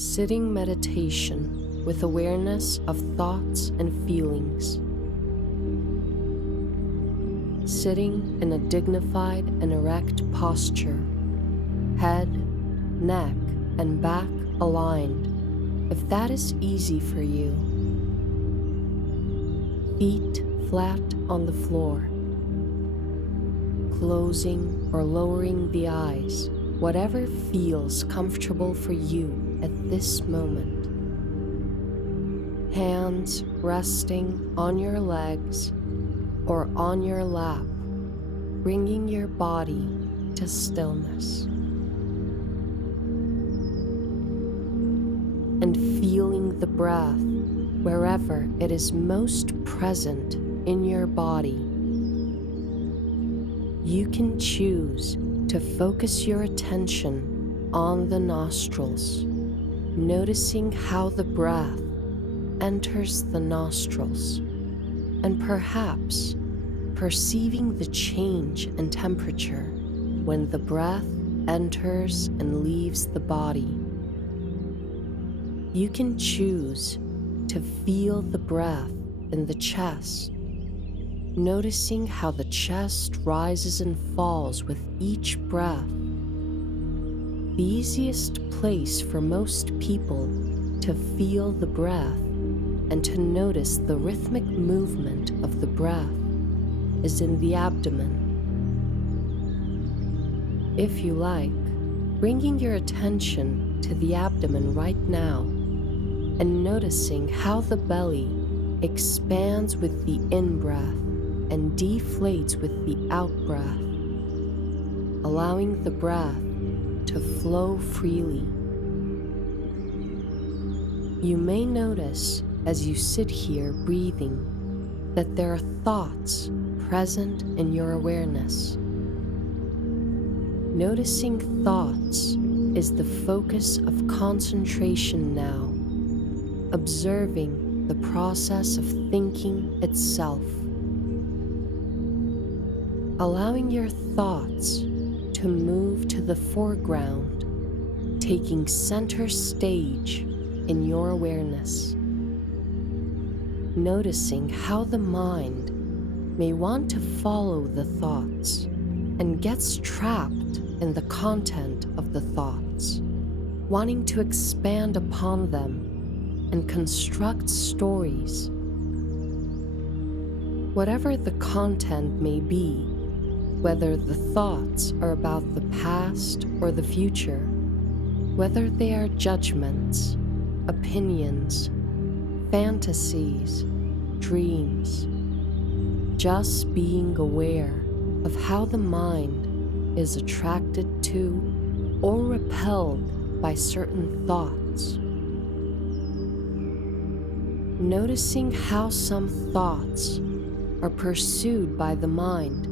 Sitting meditation with awareness of thoughts and feelings. Sitting in a dignified and erect posture, head, neck, and back aligned, if that is easy for you. Feet flat on the floor. Closing or lowering the eyes, whatever feels comfortable for you at this moment. Hands resting on your legs or on your lap, bringing your body to stillness. And feeling the breath wherever it is most present in your body. You can choose to focus your attention on the nostrils, noticing how the breath enters the nostrils, and perhaps perceiving the change in temperature when the breath enters and leaves the body. You can choose to feel the breath in the chest, noticing how the chest rises and falls with each breath. The easiest place for most people to feel the breath and to notice the rhythmic movement of the breath is in the abdomen. If you like, bringing your attention to the abdomen right now and noticing how the belly expands with the in-breath and deflates with the out-breath, allowing the breath to flow freely. You may notice as you sit here breathing that there are thoughts present in your awareness. Noticing thoughts is the focus of concentration now, observing the process of thinking itself. Allowing your thoughts to move to the foreground, taking center stage in your awareness. Noticing how the mind may want to follow the thoughts and gets trapped in the content of the thoughts, wanting to expand upon them and construct stories. Whatever the content may be, whether the thoughts are about the past or the future, whether they are judgments, opinions, fantasies, dreams, just being aware of how the mind is attracted to or repelled by certain thoughts. Noticing how some thoughts are pursued by the mind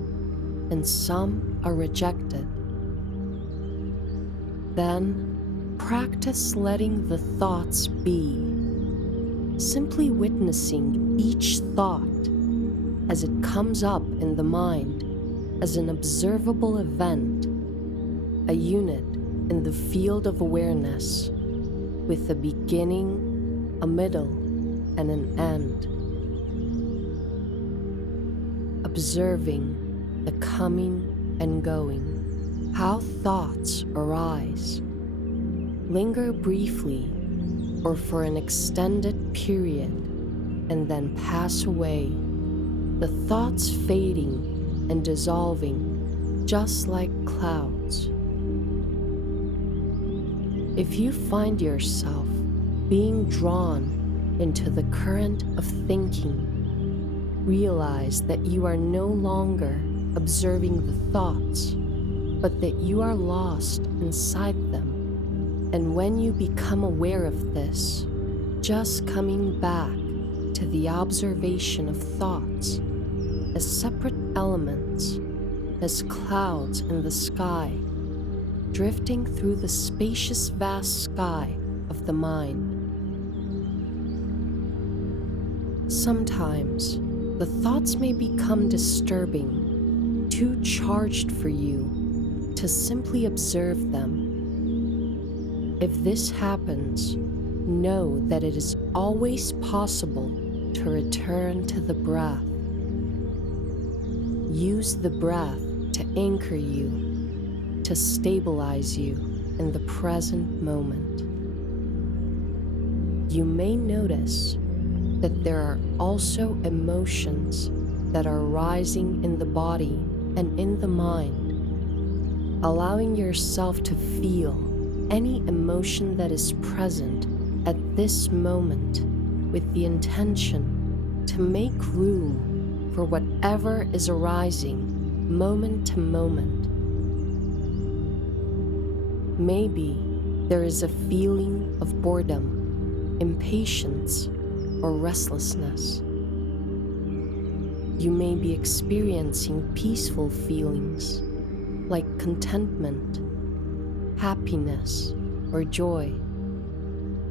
and some are rejected. Then practice letting the thoughts be, simply witnessing each thought as it comes up in the mind as an observable event, a unit in the field of awareness, with a beginning, a middle, and an end. Observing the coming and going, how thoughts arise, linger briefly or for an extended period, and then pass away, the thoughts fading and dissolving just like clouds. If you find yourself being drawn into the current of thinking, realize that you are no longer observing the thoughts, but that you are lost inside them. And when you become aware of this, just coming back to the observation of thoughts as separate elements, as clouds in the sky, drifting through the spacious vast sky of the mind. Sometimes the thoughts may become disturbing, too charged for you to simply observe them. If this happens, know that it is always possible to return to the breath. Use the breath to anchor you, to stabilize you in the present moment. You may notice that there are also emotions that are rising in the body and in the mind, allowing yourself to feel any emotion that is present at this moment with the intention to make room for whatever is arising moment to moment. Maybe there is a feeling of boredom, impatience, or restlessness. You may be experiencing peaceful feelings like contentment, happiness, or joy,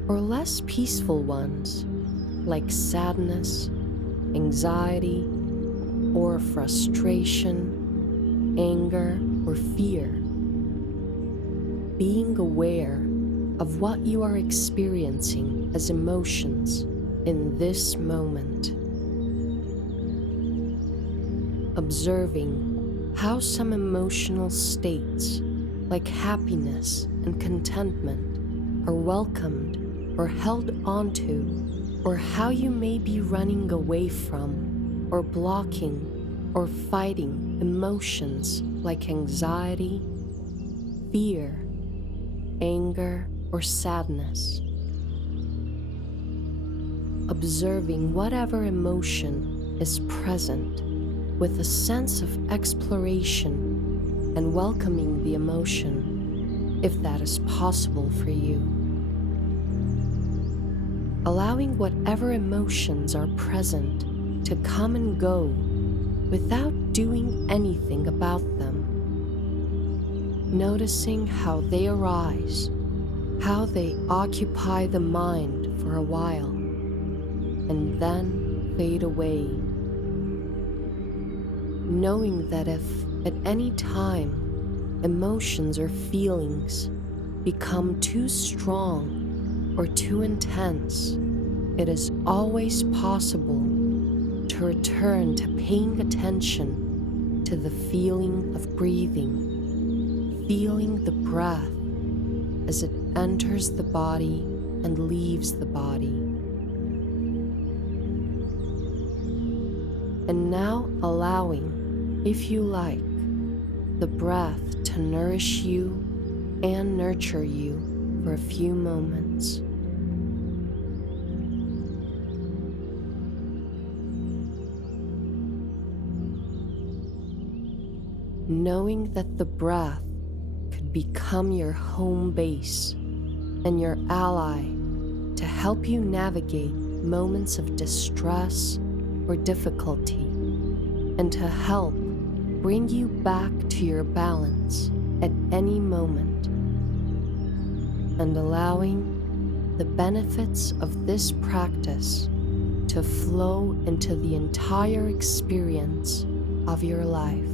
or less peaceful ones like sadness, anxiety, or frustration, anger, or fear. Being aware of what you are experiencing as emotions in this moment. Observing how some emotional states like happiness and contentment are welcomed or held onto, or how you may be running away from or blocking or fighting emotions like anxiety, fear, anger, or sadness. Observing whatever emotion is present with a sense of exploration and welcoming the emotion, if that is possible for you. Allowing whatever emotions are present to come and go without doing anything about them. Noticing how they arise, how they occupy the mind for a while, and then fade away. Knowing that if at any time emotions or feelings become too strong or too intense, it is always possible to return to paying attention to the feeling of breathing, feeling the breath as it enters the body and leaves the body. And now allowing, if you like, the breath to nourish you and nurture you for a few moments. Knowing that the breath could become your home base and your ally to help you navigate moments of distress or difficulty, and to help bring you back to your balance at any moment, and allowing the benefits of this practice to flow into the entire experience of your life.